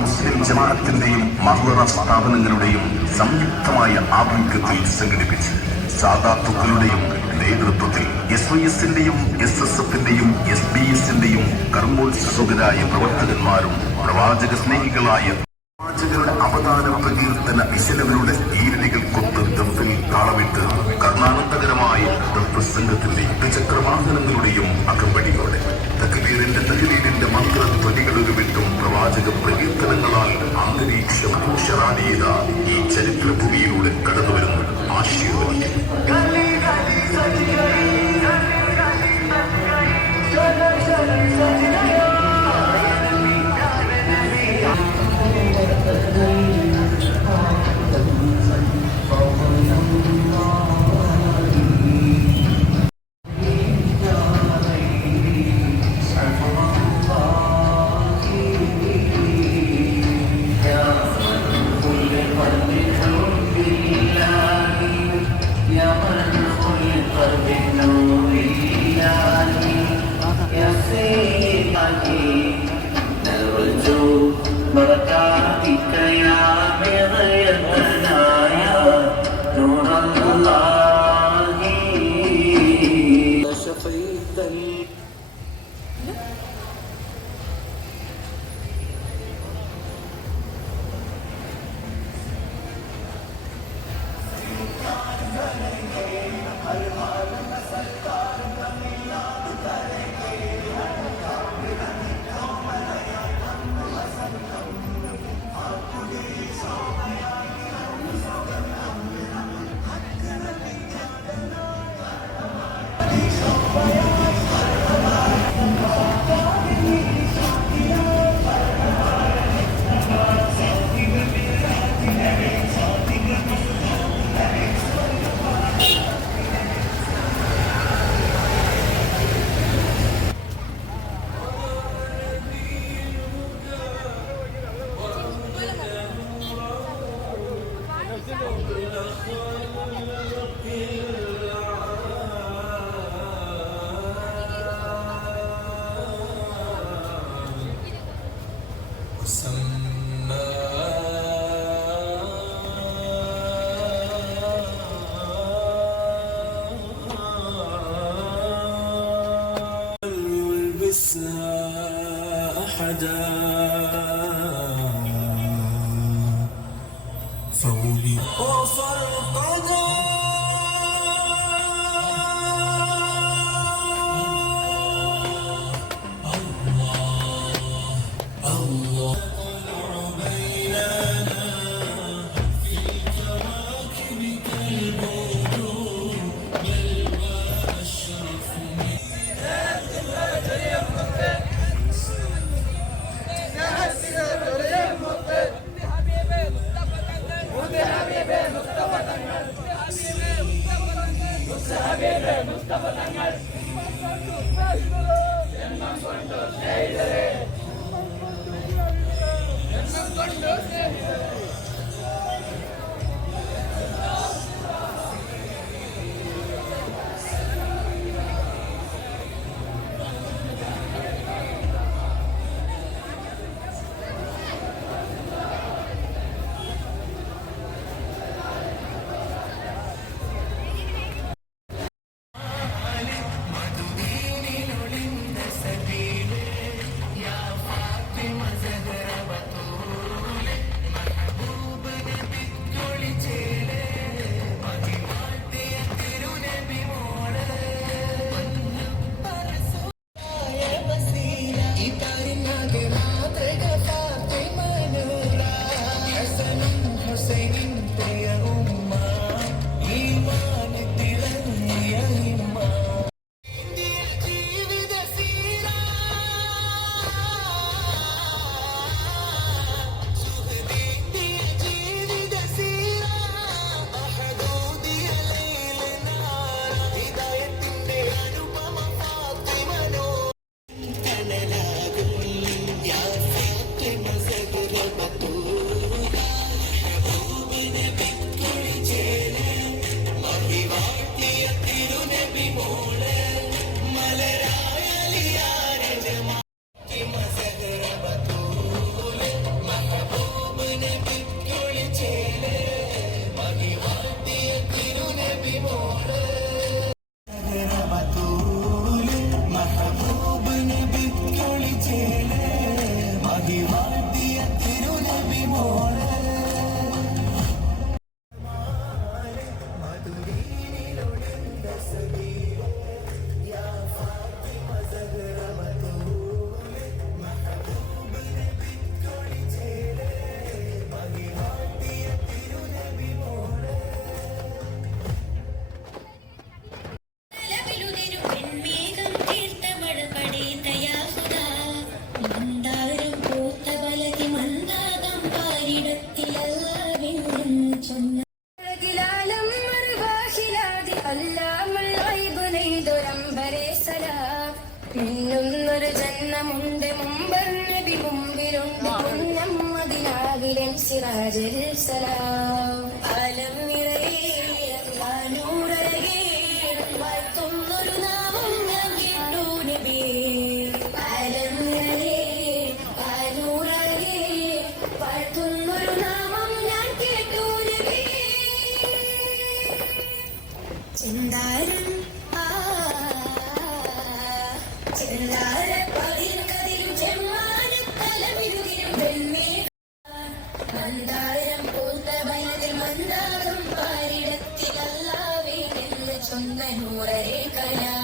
മുസ്ലിം ജമാഅത്തിന്റെയും മഹുറ സ്ഥാപനങ്ങളുടെയും സംയുക്തമായ ആഭിമുഖ്യത്തിൽ സംഘടിപ്പിച്ച് സാദാത്തുക്കളുടെയും നേതൃത്വത്തിൽ എസ് വൈ എസിന്റെയും എസ് എസ് എഫിന്റെയും എസ് ബി എസിന്റെയും കർമ്മോത്സുകരായ പ്രവർത്തകന്മാരും പ്രവാചക സ്നേഹികളായ പ്രവാചകരുടെ അവതാര പ്രകീർത്തന വിശലവരുടെ ഈരടികൾ കൊത്ത് ദഫിൽ താളമിട്ട് കർണാനന്ദകരമായ ദഫ് സംഘത്തിന്റെ ദ്വിചക്രവാഹനങ്ങളുടെയും അകമ്പടിയോടെ തക്ബീറിന്റെ തഹലീലിന്റെ മന്ത്രധ്വനികളുരുവിട്ടും വാചക പ്രകീർത്തനങ്ങളാൽ അന്തരീക്ഷം ഷറാനീത ഈ ചരിത്ര ഭൂമിയിലൂടെ വരുന്നത് ആശീർവദിക്കുന്നു Amen. النساء أحداً. മുസ്തഫ തങ്ങൾ ജന്മം കൊണ്ട് നെയ്തരേ ജന്മമുണ്ട് മുമ്പർ നബി മുമ്പിലുണ്ട് മദിനാവിലൻ സിറാജുൽ സലാം. അലം നിറയെ നൂറഴകേ വാഴ്ത്തുന്നൊരു നാമം ഞാൻ കേട്ടു നബി. ആലം നിറയെ നൂറഴകേ വാഴ്ത്തുന്നൊരു നാമം ഞാൻ കേട്ടു നബി. ചിന്താരം ആ ചിന്താര. വന്ന നൂറേ കലാ